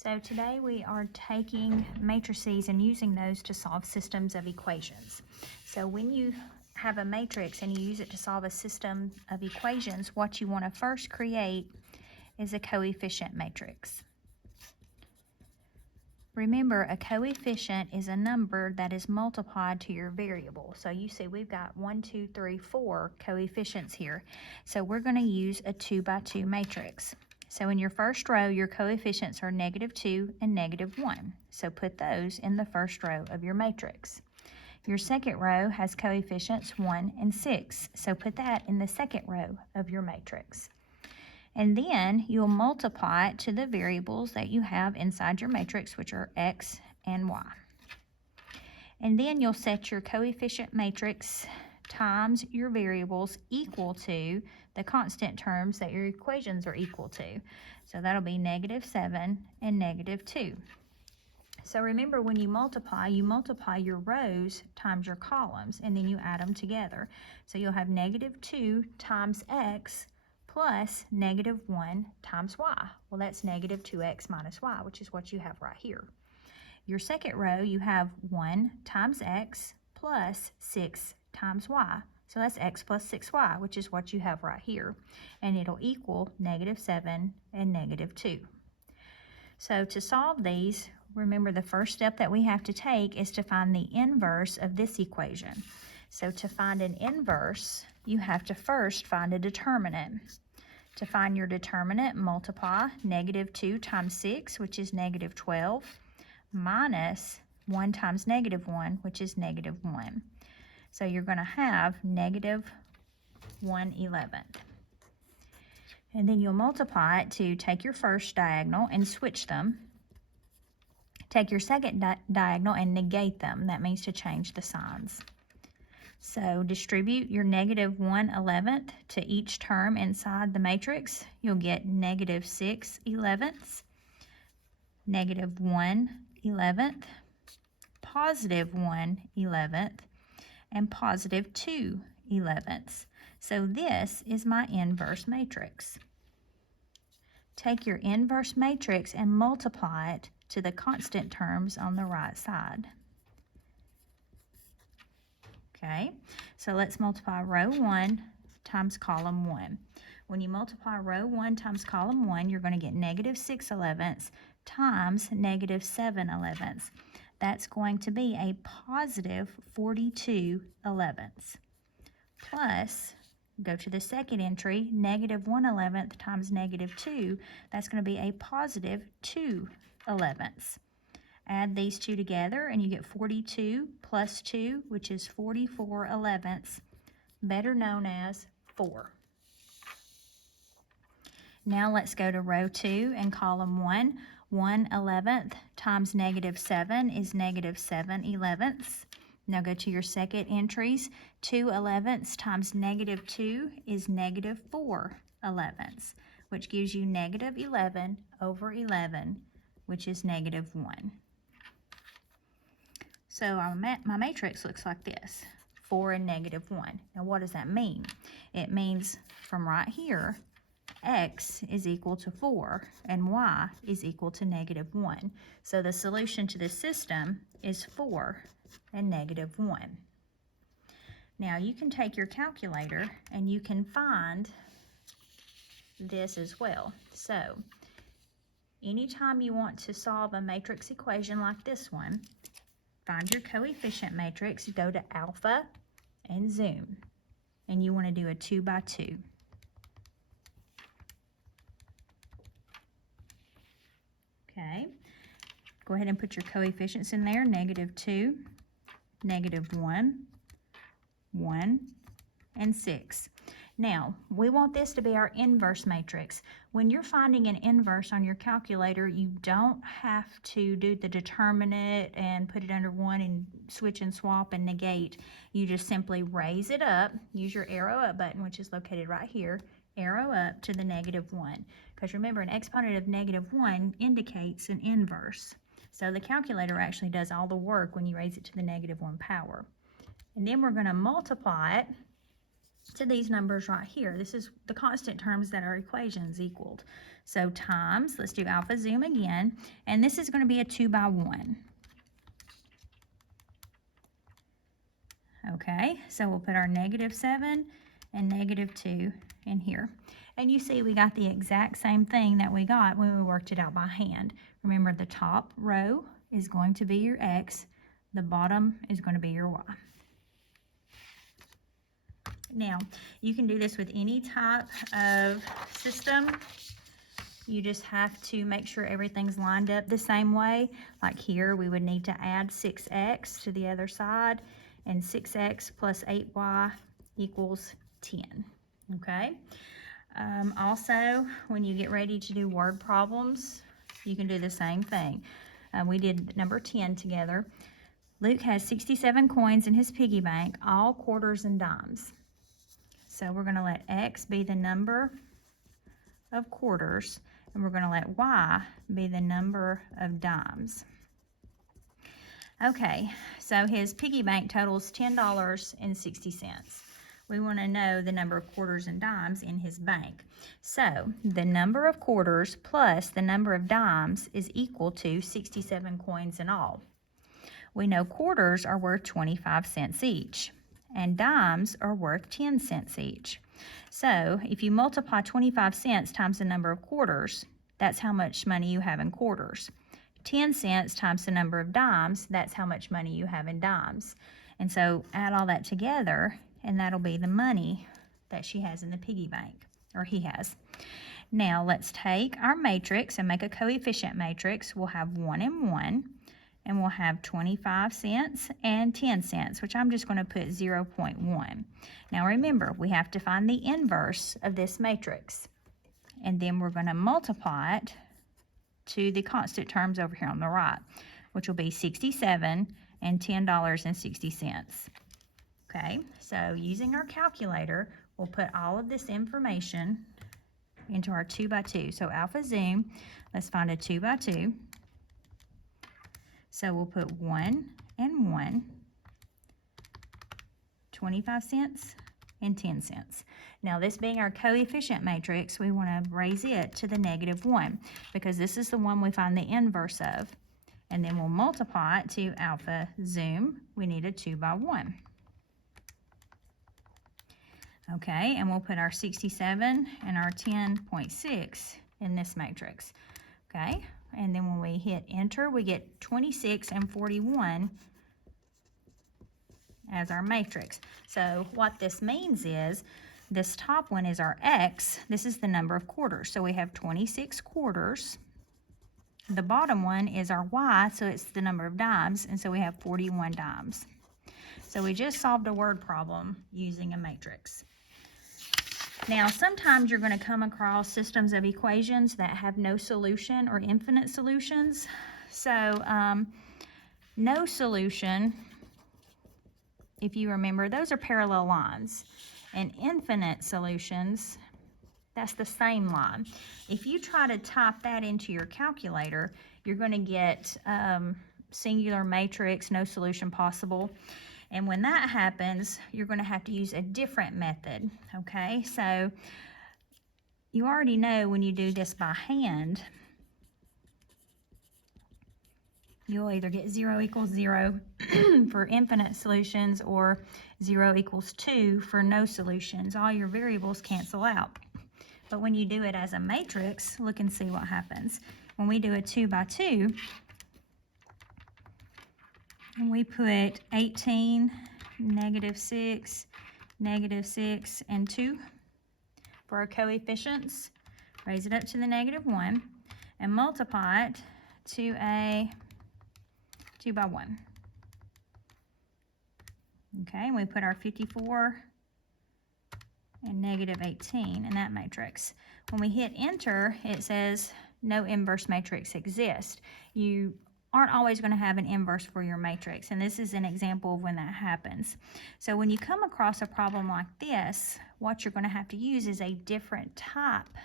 So today we are taking matrices and using those to solve systems of equations. So when you have a matrix and you use it to solve a system of equations, what you want to first create is a coefficient matrix. Remember, a coefficient is a number that is multiplied to your variable. So you see we've got 1, 2, 3, 4 coefficients here. So we're going to use a 2 by 2 matrix. So in your first row, your coefficients are -2 and -1. So put those in the first row of your matrix. Your second row has coefficients 1 and 6. So put that in the second row of your matrix. And then you'll multiply it to the variables that you have inside your matrix, which are x and y. And then you'll set your coefficient matrix times your variables equal to the constant terms that your equations are equal to. So that'll be -7 and -2. So remember, when you multiply your rows times your columns, and then you add them together. So you'll have -2 times x plus -1 times y. Well, that's -2x minus y, which is what you have right here. Your second row, you have 1 times x plus 6 times y. So that's x plus 6y, which is what you have right here. And it'll equal -7 and -2. So to solve these, remember the first step that we have to take is to find the inverse of this equation. So to find an inverse, you have to first find a determinant. To find your determinant, multiply -2 times 6, which is -12, minus 1 times -1, which is -1. So you're going to have -1/11. And then you'll multiply it to take your first diagonal and switch them. Take your second diagonal and negate them. That means to change the signs. So distribute your -1/11 to each term inside the matrix. You'll get -6/11, -1/11, +1/11, and +2/11. So this is my inverse matrix. Take your inverse matrix and multiply it to the constant terms on the right side. Okay, so let's multiply row 1 times column 1. When you multiply row 1 times column 1, you're going to get -6/11 times -7/11. That's going to be a +42/11. Plus, go to the second entry, -1/11 times -2, that's going to be a +2/11. Add these two together and you get 42 plus 2, which is 44/11, better known as 4. Now let's go to row 2 and column 1. 1/11 times -7 is -7/11. Now go to your second entries. 2/11 times -2 is -4/11, which gives you -11/11, which is -1. So my matrix looks like this, 4 and -1. Now what does that mean? It means from right here, x is equal to 4 and y is equal to -1. So the solution to this system is 4 and -1. Now you can take your calculator and you can find this as well. So anytime you want to solve a matrix equation like this one, find your coefficient matrix, go to alpha and zoom, and you want to do a 2 by 2. Okay, go ahead and put your coefficients in there, -2, -1, 1, and 6. Now, we want this to be our inverse matrix. When you're finding an inverse on your calculator, you don't have to do the determinant and put it under 1 and switch and swap and negate. You just simply raise it up, use your arrow up button, which is located right here, arrow up to the -1. Because remember, an exponent of -1 indicates an inverse. So the calculator actually does all the work when you raise it to the -1 power. And then we're going to multiply it to these numbers right here. This is the constant terms that our equations equaled. So times, let's do alpha zoom again, and this is going to be a 2 by 1. Okay, so we'll put our -7 and -2 in here. And you see we got the exact same thing that we got when we worked it out by hand. Remember, the top row is going to be your x, the bottom is going to be your y. Now, you can do this with any type of system. You just have to make sure everything's lined up the same way. Like here, we would need to add 6x to the other side, and 6x plus 8y equals 10, okay? Also, when you get ready to do word problems, you can do the same thing. We did number 10 together. Luke has 67 coins in his piggy bank, all quarters and dimes. So we're going to let x be the number of quarters, and we're going to let y be the number of dimes. Okay, so his piggy bank totals $10.60. We want to know the number of quarters and dimes in his bank. So the number of quarters plus the number of dimes is equal to 67 coins in all. We know quarters are worth 25 cents each, and dimes are worth 10 cents each. So if you multiply 25 cents times the number of quarters, that's how much money you have in quarters. 10 cents times the number of dimes, that's how much money you have in dimes. And so add all that together, and that'll be the money that she has in the piggy bank, or he has. Now let's take our matrix and make a coefficient matrix. We'll have 1 and 1, and we'll have 25 cents and 10 cents, which I'm just going to put 0.1. Now remember, we have to find the inverse of this matrix, and then we're going to multiply it to the constant terms over here on the right, which will be 67 and $10.60. Okay, so using our calculator, we'll put all of this information into our 2 by 2. So alpha zoom, let's find a 2 by 2. So we'll put 1 and 1, 25 cents and 10 cents. Now this being our coefficient matrix, we want to raise it to the -1 because this is the one we find the inverse of. And then we'll multiply it to alpha zoom. We need a 2 by 1. Okay, and we'll put our 67 and our 10.6 in this matrix. Okay, and then when we hit enter, we get 26 and 41 as our matrix. So what this means is this top one is our x. This is the number of quarters. So we have 26 quarters. The bottom one is our y, so it's the number of dimes, and so we have 41 dimes. So we just solved a word problem using a matrix. Now, sometimes you're going to come across systems of equations that have no solution or infinite solutions. So no solution, if you remember, those are parallel lines. And infinite solutions, that's the same line. If you try to type that into your calculator, you're going to get singular matrix, no solution possible. And when that happens, you're going to have to use a different method, okay? So you already know when you do this by hand, you'll either get 0 equals 0 for infinite solutions or 0 equals 2 for no solutions. All your variables cancel out. But when you do it as a matrix, look and see what happens. When we do a 2 by 2, and we put 18, -6, -6, and 2 for our coefficients, raise it up to the -1, and multiply it to a 2 by 1. Okay, and we put our 54 and -18 in that matrix. When we hit enter, it says no inverse matrix exists. You aren't always going to have an inverse for your matrix, and this is an example of when that happens. So when you come across a problem like this, what you're going to have to use is a different type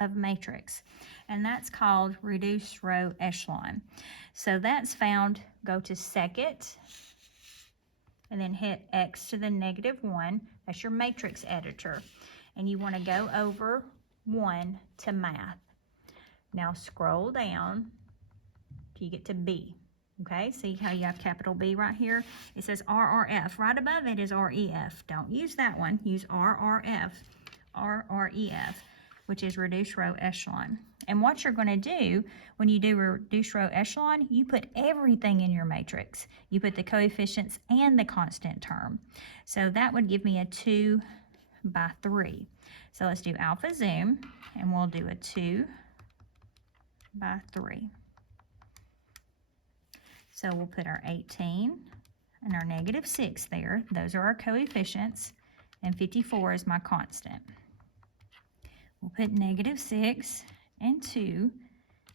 of matrix, and that's called reduced row echelon. So that's found, go to second and then hit X to the -1. That's your matrix editor. And you want to go over 1 to math. Now scroll down till you get to B. Okay, see how you have capital B right here? It says RRF. Right above it is REF. Don't use that one. Use RRF, which is reduced row echelon. And what you're going to do when you do reduced row echelon, you put everything in your matrix. You put the coefficients and the constant term. So that would give me a 2 by 3. So let's do alpha zoom, and we'll do a 2 by 3. So we'll put our 18 and our -6 there. Those are our coefficients, and 54 is my constant. We'll put -6 and 2,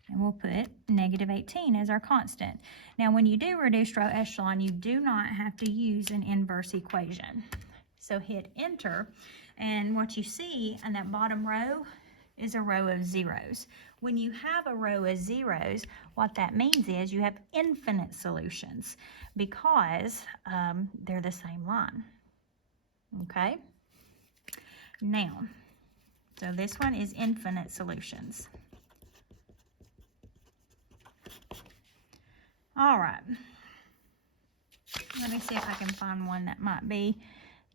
and we'll put -18 as our constant. Now, when you do reduced row echelon, you do not have to use an inverse equation. So hit enter, and what you see in that bottom row is a row of zeros. When you have a row of zeros, what that means is you have infinite solutions because they're the same line. Okay? Now, so this one is infinite solutions. All right. Let me see if I can find one that might be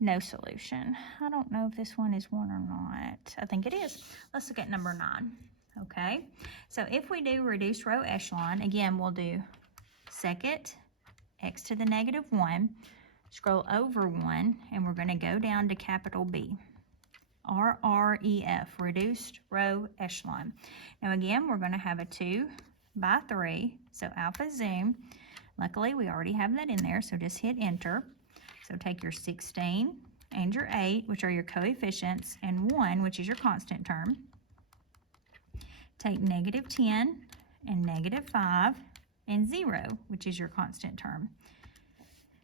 no solution. I don't know if this one is one or not. I think it is. Let's look at number 9. Okay, so if we do reduced row echelon, again, we'll do second, X to the -1, scroll over 1, and we're going to go down to capital B. RREF, reduced row echelon. Now again, we're going to have a 2 by 3, so alpha zoom. Luckily, we already have that in there, so just hit enter. So take your 16 and your 8, which are your coefficients, and 1, which is your constant term. Take -10 and -5 and 0, which is your constant term.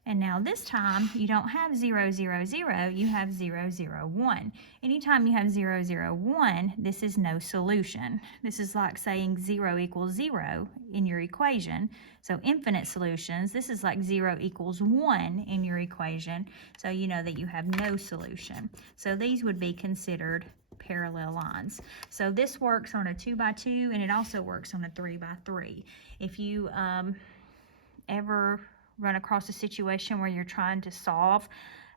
And now this time, you don't have 0, 0, 0, you have 0, 0, 1. Anytime you have 0, 0, 1, this is no solution. This is like saying 0 equals 0 in your equation. So infinite solutions, this is like 0 equals 1 in your equation. So you know that you have no solution. So these would be considered parallel lines. So this works on a 2 by 2, and it also works on a 3 by 3. If you ever run across a situation where you're trying to solve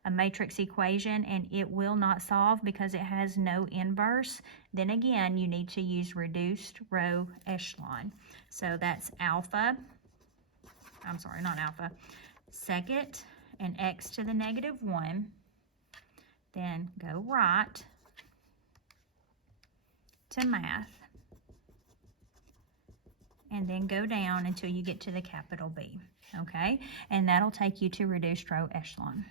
a matrix equation and it will not solve because it has no inverse, then again, you need to use reduced row echelon. So that's second and X to the -1, then go right to math, and then go down until you get to the capital B. Okay, and that'll take you to reduced row echelon.